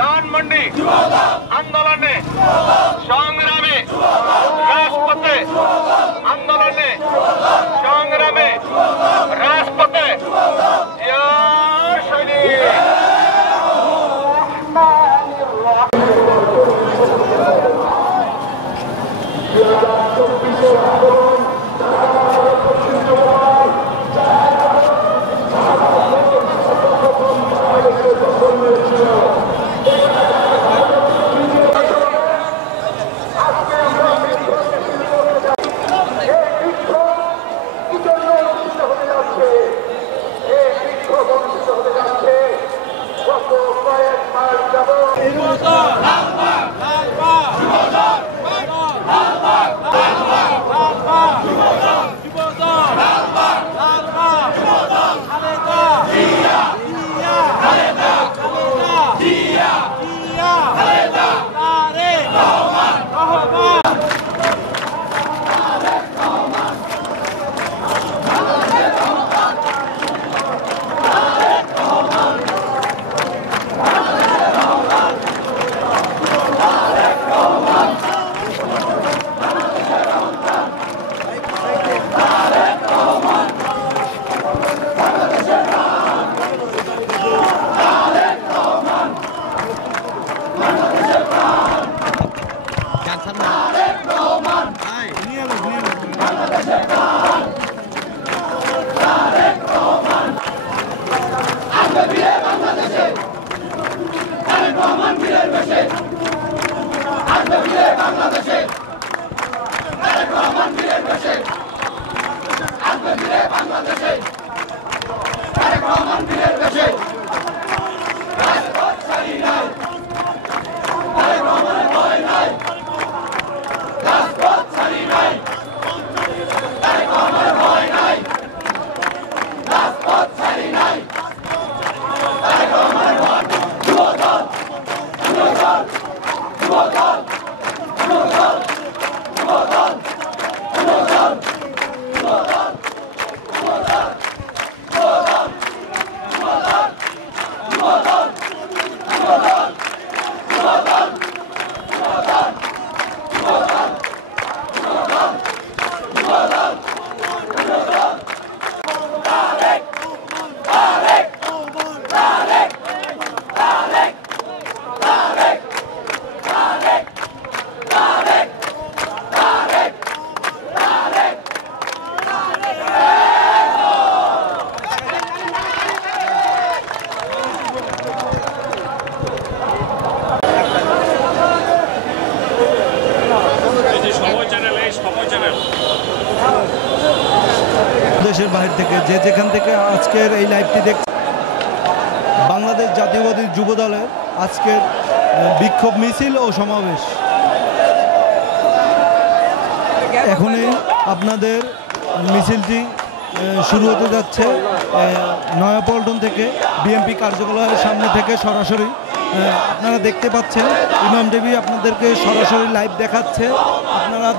ধানমন্ডি আন্দোলনে সংগ্রামে রাজপথে আন্দোলনে সংগ্রামে রাজপথে জয় সৈনিক। দেশের বাইরে থেকে যে যেখান থেকে আজকের এই লাইভটি দেখছে, বাংলাদেশ জাতীয়বাদী যুব দলের আজকের বিক্ষোভ মিছিল ও সমাবেশ। এখনই আপনাদের মিছিলটি শুরু হতে যাচ্ছে নয়াপল্টন থেকে, বিএনপি কার্যালয়ের সামনে থেকে সরাসরি। আপনারা দেখতে পাচ্ছেন ইমাম টিভি আপনাদেরকে সরাসরি লাইভ দেখাচ্ছে। আপনারা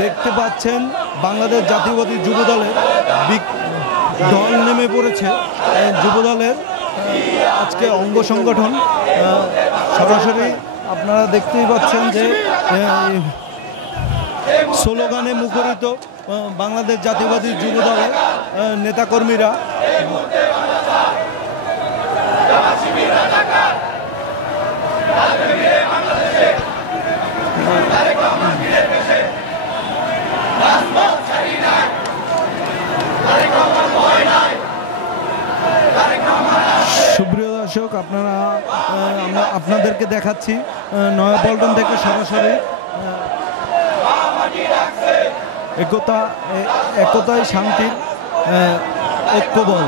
দেখতে পাচ্ছেন বাংলাদেশ জাতীয়বাদী যুব দলের দল নেমে পড়েছে। যুব দলের আজকে অঙ্গ সংগঠন সরাসরি আপনারা দেখতেই পাচ্ছেন যে স্লোগানে মুখরিত বাংলাদেশ জাতীয়বাদী যুব দলের নেতাকর্মীরা। সুপ্রিয় দর্শক, আমরা আপনাদেরকে দেখাচ্ছি নয়াপল্টন থেকে সরাসরি একতাই শান্তির ঐক্যবল।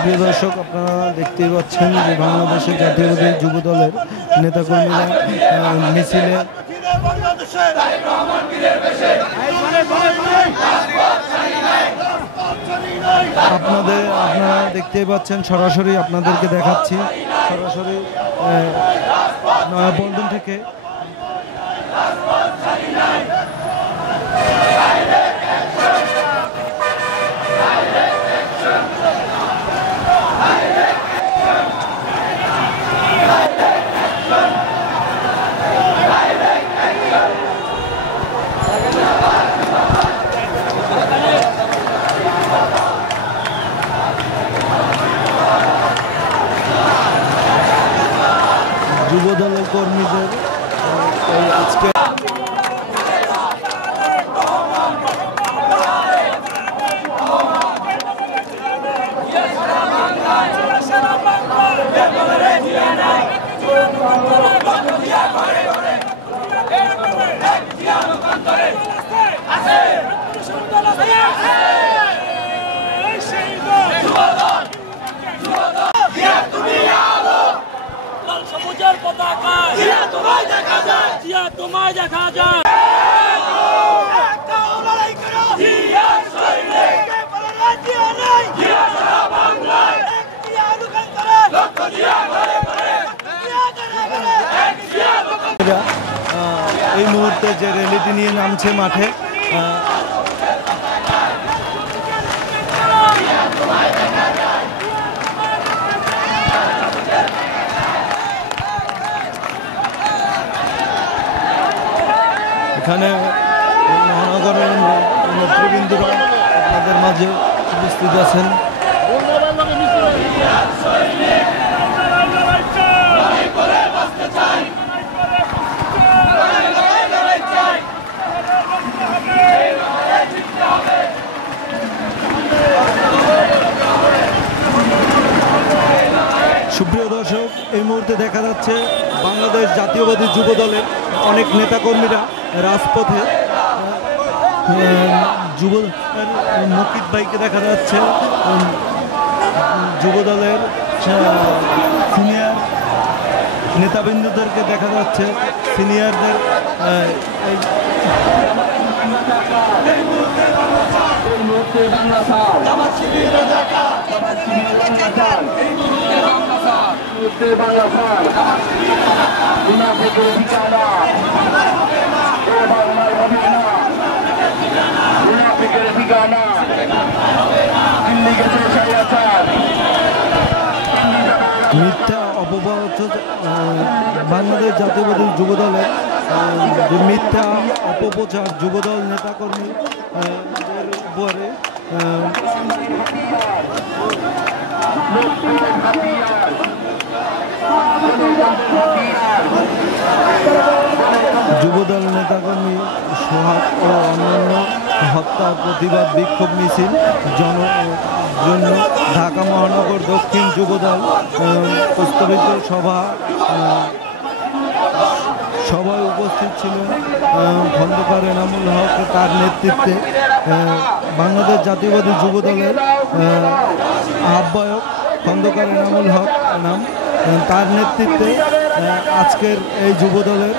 সুপ্রিয় দর্শক, আপনারা দেখতেই পাচ্ছেন যে বাংলাদেশের জাতীয়তাবাদী যুব দলের নেতাকর্মীরা মিছিলে আপনারা দেখতেই পাচ্ছেন, সরাসরি আপনাদেরকে দেখাচ্ছি, সরাসরি নয়াপল্টন থেকে। যুব দলের কর্মীদের আজকে সবুজের পতাকা তোমায় দেখা যায়, তোমায় দেখা যায়। এই মুহূর্তে যে র্যালিটি নিয়ে নামছে মাঠে, এখানে মহানগরের নেতৃবৃন্দরা আপনাদের মাঝে উপস্থিত আছেন। সুপ্রিয় দর্শক, এই মুহূর্তে দেখা যাচ্ছে বাংলাদেশ জাতীয়বাদী যুব দলের অনেক নেতাকর্মীরা রাজপথে। যুব মুকিত ভাইকে দেখা যাচ্ছে, যুব দলের সিনিয়র নেতাবৃন্দদেরকে দেখা যাচ্ছে, সিনিয়রদের মিথ্যা অপপ্রচার, বাংলাদেশ জাতীয়বাদী যুব দলের যে মিথ্যা অপপ্রচার যুবদল নেতাকর্মী উপরে যুবদল নেতাকর্মী সোহাগ ও অন্যান্য হত্যা প্রতিবাদ বিক্ষোভ মিছিল জন্য ঢাকা মহানগর দক্ষিণ যুবদল প্রস্তাবিত সভায় উপস্থিত ছিলেন খন্দকার এনামুল হক, তার নেতৃত্বে বাংলাদেশ জাতীয়বাদী যুব দলের আহ্বায়ক খন্দকার এনামুল হক নাম, তার নেতৃত্বে আজকের এই যুব দলের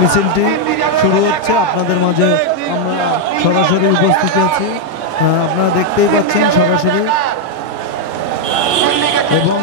মিছিলটি শুরু হচ্ছে। আপনাদের মাঝে আমরা সরাসরি উপস্থিত আছি, আপনারা দেখতেই পাচ্ছেন সরাসরি। এবং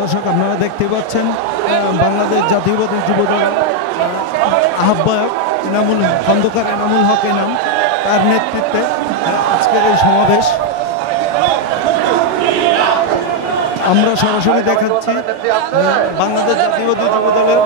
দর্শক আপনারা দেখতে পাচ্ছেন বাংলাদেশ জাতীয়বাদী যুবদল আহ্বায়ক খন্দকার এনামুল হক এনাম, তার নেতৃত্বে আজকের এই সমাবেশ আমরা সরাসরি দেখাচ্ছি বাংলাদেশ জাতীয়বাদী যুবদলের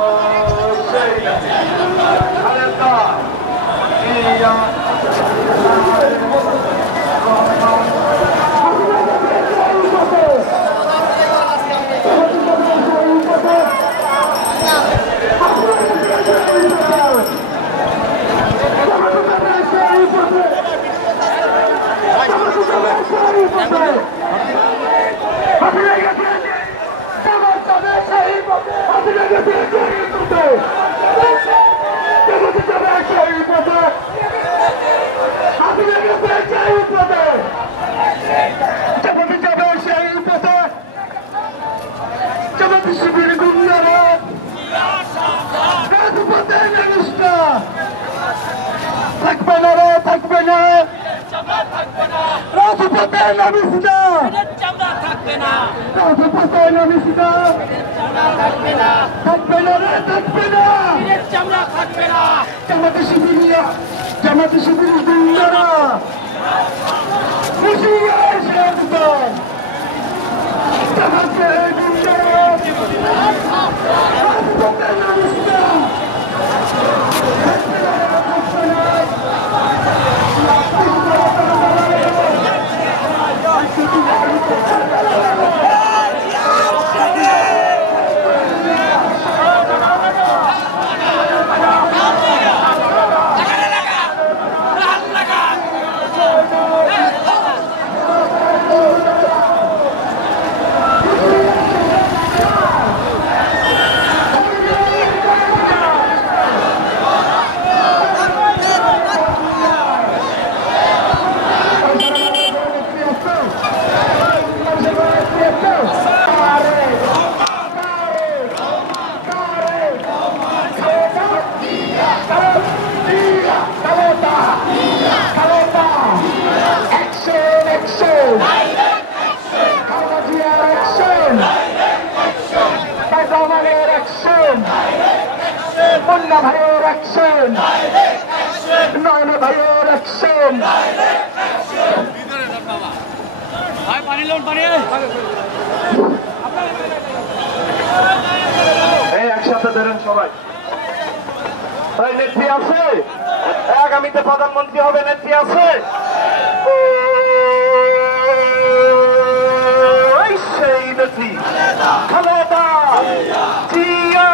থাকবে না রে, থাকবে না রাজপথে নামিস না, থাকবে না রাজপথে নামিস না, থাকবে না রে, থাকবে না থাকবে না জামাতে শিবিরিয়া, জামাতে শিবির গুন্ডারা খুশিয়া এসে একদম জামাতে গুন্ডারা রাজপথে নামিস না, থাকবে না রে, থাকবে না মুন্না ভাইয়ের অ্যাকশন, নয়ন ভাইয়ের অ্যাকশন, এই একসাথে ধরেন সবাই। নেত্রী আছে, আগামীতে প্রধানমন্ত্রী হবে, নেত্রী আছে, সেই নেত্রী খালেদা জিয়া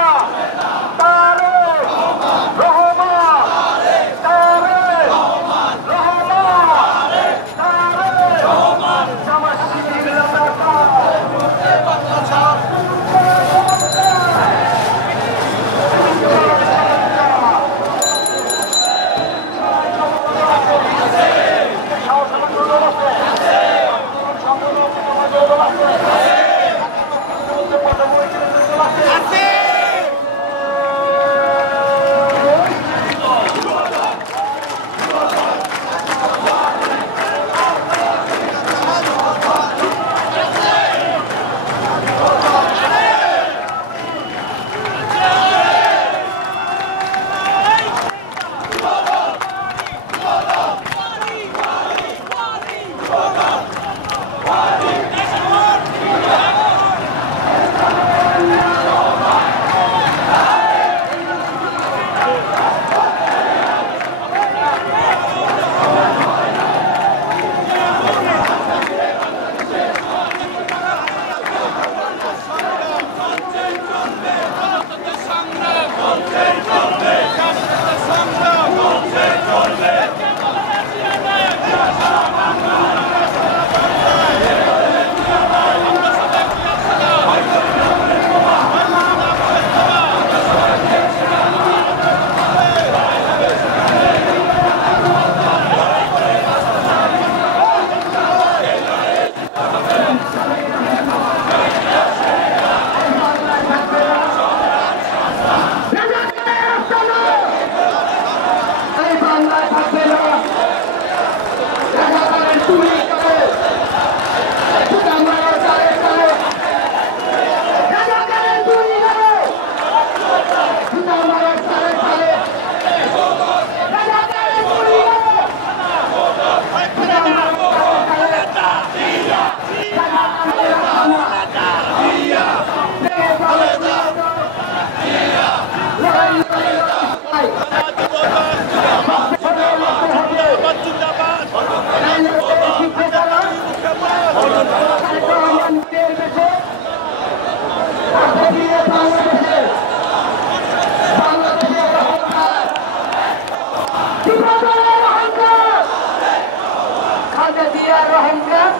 জিয়ার অহংকার,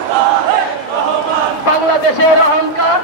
বাংলাদেশের অহংকার